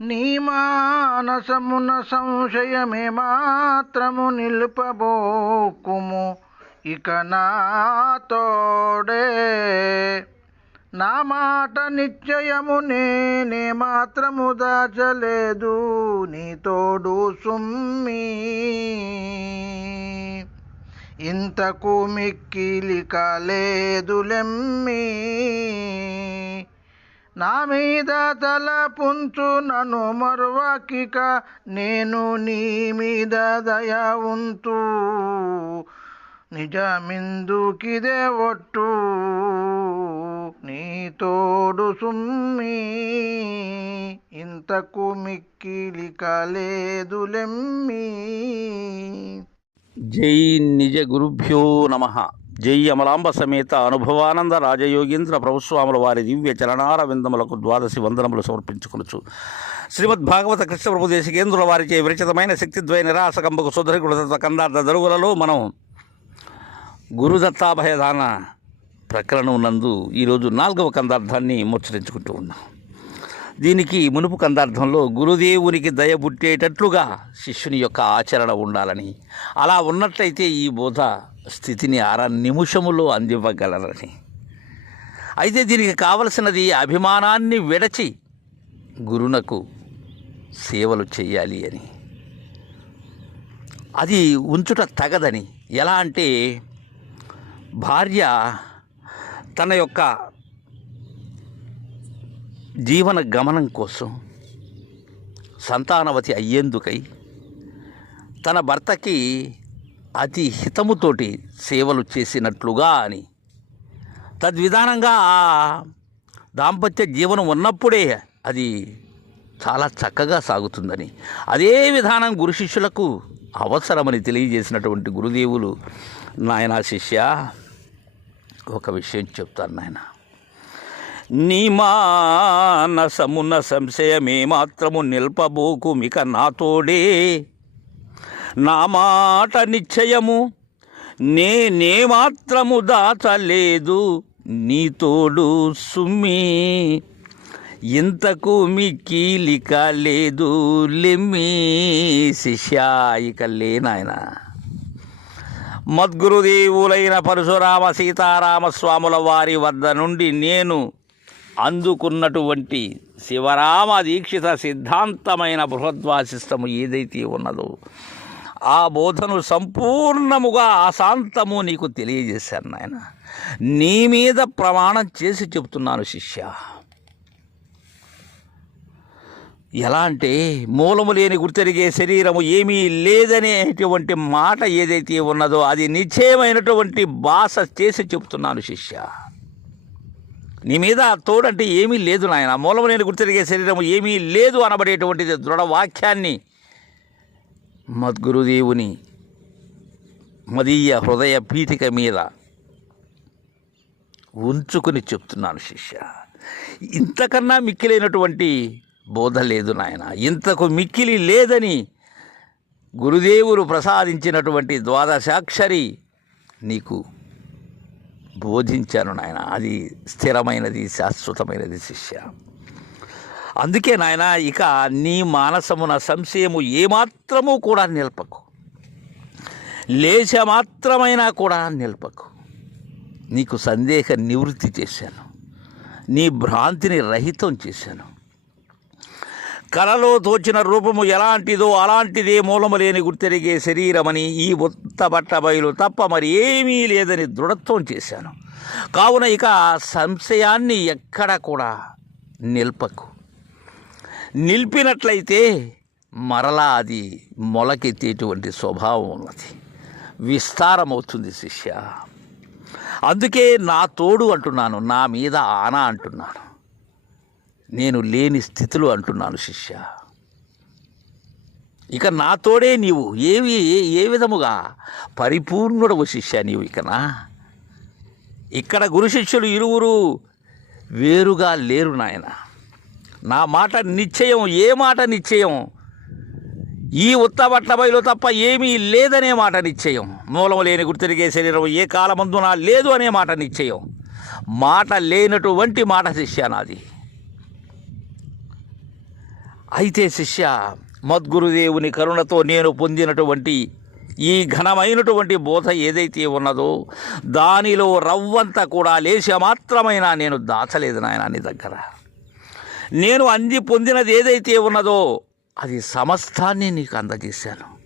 నీ మానసమున సంశయమే మాత్రము నిలుపబోకుము. ఇక నా తోడే నా మాట నిశ్చయము నేనే మాత్రము దాచలేదు. నీ తోడు సుమ్మి ఇంతకు మిక్కిలి కాలేదులెమ్మి నా మీద తలపుంచు నన్ను మరువకిక నేను నీ మీద దయ ఉంతు నిజమిందుకిదే ఒట్టు? నీ తోడు సుమ్మి ఇంతకు మిక్కిలి కాలేదులెమ్మి జై నిజ గురుభ్యో నమ. జై అమలాంబ సమేత అనుభవానంద రాజయోగీంద్ర ప్రభుస్వాముల వారి దివ్య చలనార విందములకు ద్వాదశి వందనములు సమర్పించుకొనొచ్చు శ్రీమద్ భాగవత కృష్ణ ప్రభు దేశికేంద్రుల వారిచే విరచితమైన శక్తిద్వయ నిరాసకంబకు సుధరికుల కందార్థ దరువులలో మనం గురుదత్తాభయదాన ప్రకరణం నందు ఈరోజు నాలుగవ కందార్థాన్ని ముచ్చరించుకుంటూ ఉన్నాం. దీనికి మునుపు కందార్థంలో గురుదేవునికి దయ పుట్టేటట్లుగా శిష్యుని యొక్క ఆచరణ ఉండాలని. అలా ఉన్నట్లయితే ఈ బోధ స్థితిని అర నిమిషములో అందివ్వగలరని. అయితే దీనికి కావలసినది అభిమానాన్ని విడచి గురునకు సేవలు చేయాలి అని. అది ఉంచుట తగదని. ఎలా అంటే భార్య తన యొక్క జీవన గమనం కోసం సంతానవతి అయ్యేందుకై తన భర్తకి అతి హితముతోటి సేవలు చేసినట్లుగా అని. తద్విధానంగా ఆ దాంపత్య జీవనం ఉన్నప్పుడే అది చాలా చక్కగా సాగుతుందని. అదే విధానం గురు శిష్యులకు అవసరమని తెలియజేసినటువంటి గురుదేవులు నాయనా శిష్య ఒక విషయం చెప్తాను నాయనా. నీ మానసమున సంశయమే మాత్రము నిల్పబోకు మిక నాతోడే. నా మాట నిశ్చయము నేనే మాత్రము దాచలేదు నీతోడు సుమ్మి. ఇంతకు మిక్కిలిక లేదు లెమ్మి శిష్య ఇక లేనాయనా మద్గురుదేవులైన పరశురామ సీతారామస్వాముల వారి వద్ద నుండి నేను అందుకున్నటువంటి శివరామ దీక్షిత సిద్ధాంతమైన బృహద్వాసిష్టము ఏదైతే ఉన్నదో ఆ బోధను సంపూర్ణముగా అశాంతము నీకు తెలియజేశాను నాయన. నీ మీద ప్రమాణం చేసి చెప్తున్నాను శిష్య. ఎలా అంటే మూలము లేని గుర్తెరిగే శరీరము ఏమీ లేదనేటువంటి మాట ఏదైతే ఉన్నదో అది నిశ్చయమైనటువంటి భాష చేసి చెప్తున్నాను శిష్య. నీ మీద తోడంటే ఏమీ లేదు నాయన. మూలము నేను గుర్తిరిగే శరీరము ఏమీ లేదు అనబడేటువంటిది దృఢ వాక్యాన్ని మద్గురుదేవుని మదీయ హృదయ పీఠిక మీద ఉంచుకుని చెప్తున్నాను శిష్య. ఇంతకన్నా మిక్కిలైనటువంటి బోధ లేదు నాయన. ఇంతకు మిక్కిలి లేదని గురుదేవులు ప్రసాదించినటువంటి ద్వాదశాక్షరి నీకు బోధించాను నాయన. అది స్థిరమైనది శాశ్వతమైనది శిష్య. అందుకే నాయన ఇక నీ మానసమున సంశయము ఏమాత్రము కూడా నిలపకు. లేచ మాత్రమైనా కూడా నిలపకు. నీకు సందేహ నివృత్తి చేశాను. నీ భ్రాంతిని రహితం చేశాను. కలలో తోచిన రూపము ఎలాంటిదో అలాంటిదే మూలము లేని గుర్తెరిగే శరీరమని ఈ ఉత్త బట్ట బయలు తప్ప మరి ఏమీ లేదని దృఢత్వం చేశాను. కావున ఇక సంశయాన్ని ఎక్కడ కూడా నిల్పకు. నిలిపినట్లయితే మరలా అది మొలకెత్తేటువంటి స్వభావం ఉన్నది. విస్తారమవుతుంది శిష్య. అందుకే నా తోడు అంటున్నాను నా మీద ఆన అంటున్నాను. నేను లేని స్థితిలో అంటున్నాను శిష్య. ఇక నాతోడే నీవు. ఏవి ఏ విధముగా? పరిపూర్ణుడవు శిష్య నీవు ఇకనా? ఇక్కడ గురు శిష్యులు ఇరువురు వేరుగా లేరు నాయన. నా మాట నిశ్చయం ఏ మాట నిశ్చయం? ఈ ఉత్తబట్ల బయలు తప్ప ఏమీ లేదనే మాట నిశ్చయం. మూలం లేని గుర్తిరిగే శరీరం ఏ కాలమందున లేదు అనే మాట నిశ్చయం. మాట లేనటువంటి మాట శిష్య నాది. అయితే శిష్య మద్గురుదేవుని కరుణతో నేను పొందినటువంటి ఈ ఘనమైనటువంటి బోధ ఏదైతే ఉన్నదో దానిలో రవ్వంత కూడా లేచి మాత్రమైన నేను దాచలేదు నాయన నీ దగ్గర. నేను అంది పొందినది ఏదైతే ఉన్నదో అది సమస్తాన్ని నీకు అందజేశాను.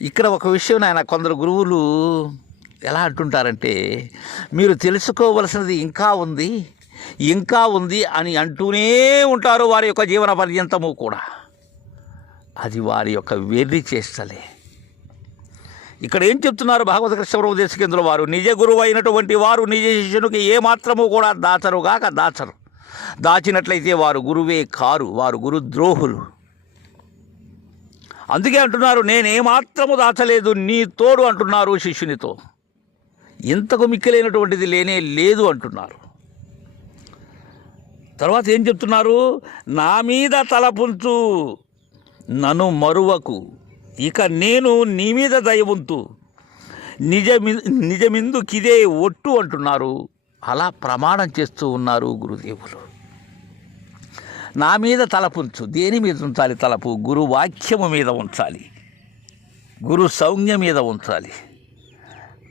ఇక్కడ ఒక విషయం నాయన కొందరు గురువులు ఎలా అంటుంటారంటే మీరు తెలుసుకోవలసినది ఇంకా ఉంది ఇంకా ఉంది అని అంటూనే ఉంటారు వారి యొక్క జీవన పర్యంతము కూడా. అది వారి యొక్క వెర్రి చేస్తలే ఇక్కడ ఏం చెప్తున్నారు భాగవత కృష్ణ దేశకేంద్రుల వారు? నిజ గురువు అయినటువంటి వారు నిజ శిష్యునికి ఏ మాత్రము కూడా దాచరుగాక దాచరు. దాచినట్లయితే వారు గురువే కారు వారు గురుద్రోహులు. అందుకే అంటున్నారు నేనేమాత్రము దాచలేదు నీ తోడు అంటున్నారు శిష్యునితో. ఇంతకు మిక్కిలైనటువంటిది లేనే లేదు అంటున్నారు. తర్వాత ఏం చెప్తున్నారు? నా మీద తలపుంచు నన్ను మరువకు. ఇక నేను నీ మీద దయవుంతు. నిజమి నిజమిందుకిదే ఒట్టు అంటున్నారు. అలా ప్రమాణం చేస్తూ ఉన్నారు గురుదేవులు. నా మీద తలపుంచు దేని మీద ఉంచాలి తలపు? గురు వాక్యము మీద ఉంచాలి. గురు సౌజ్ఞ మీద ఉంచాలి.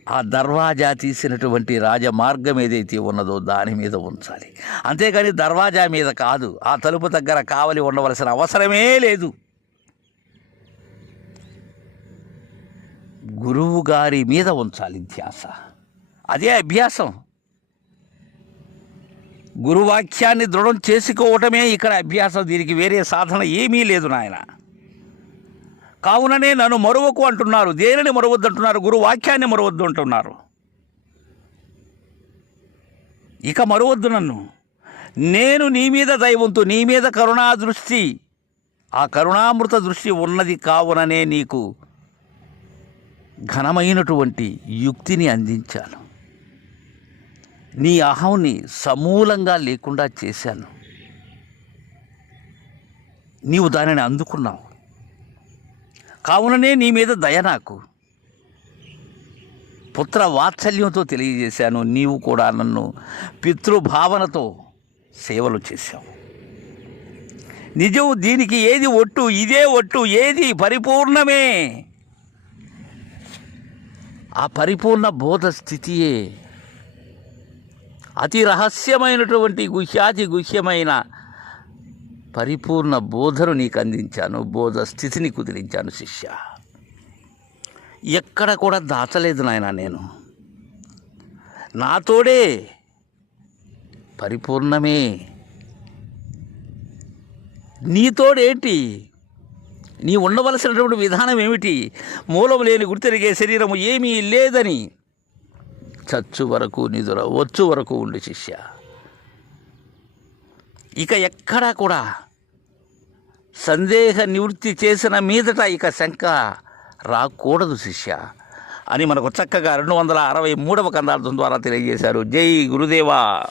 ఆ దర్వాజా తీసినటువంటి రాజమార్గం ఏదైతే ఉన్నదో దాని మీద ఉంచాలి. అంతేకాని దర్వాజా మీద కాదు ఆ తలుపు దగ్గర కావలి ఉండవలసిన అవసరమే లేదు. గురువు గారి మీద ఉంచాలి ధ్యాస. అదే అభ్యాసం. గురువాక్యాన్ని దృఢం చేసుకోవటమే ఇక్కడ అభ్యాసం దీనికి వేరే సాధన ఏమీ లేదు నాయన. కావుననే నన్ను మరువకు అంటున్నారు. దేనిని మరవద్దు అంటున్నారు? గురు వాక్యాన్ని మరవద్దు అంటున్నారు. ఇక మరవద్దు నన్ను. నేను నీ మీద దైవంతు నీ మీద కరుణా దృష్టి. ఆ కరుణామృత దృష్టి ఉన్నది కావుననే నీకు ఘనమైనటువంటి యుక్తిని అందించాను. నీ అహంని సమూలంగా లేకుండా చేశాను. నీవు దానిని అందుకున్నావు. కావుననే నీ మీద దయ నాకు. పుత్ర వాత్సల్యంతో తెలియజేశాను. నీవు కూడా నన్ను పితృభావనతో సేవలు చేశావు. నిజం దీనికి ఏది ఒట్టు ఇదే ఒట్టు ఏది పరిపూర్ణమే? ఆ పరిపూర్ణ బోధ స్థితియే అతి రహస్యమైనటువంటి గుహ్యాతి గుహ్యమైన పరిపూర్ణ బోధను నీకు అందించాను బోధ స్థితిని కుదిరించాను శిష్య. ఎక్కడ కూడా దాచలేదు నాయన నేను. నాతోడే పరిపూర్ణమే. నీతోడేంటి? నీ ఉండవలసినటువంటి విధానం ఏమిటి? మూలం లేని గుర్తెరిగే శరీరము ఏమీ లేదని చచ్చు వరకు నిదుర వచ్చు వరకు ఉండు శిష్య. ఇక ఎక్కడా కూడా సందేహ నివృత్తి చేసిన మీదట ఇక శంక రాకూడదు శిష్య అని మనకు చక్కగా రెండు వందల అరవై మూడవ కందార్థం ద్వారా తెలియజేశారు. జై గురుదేవా!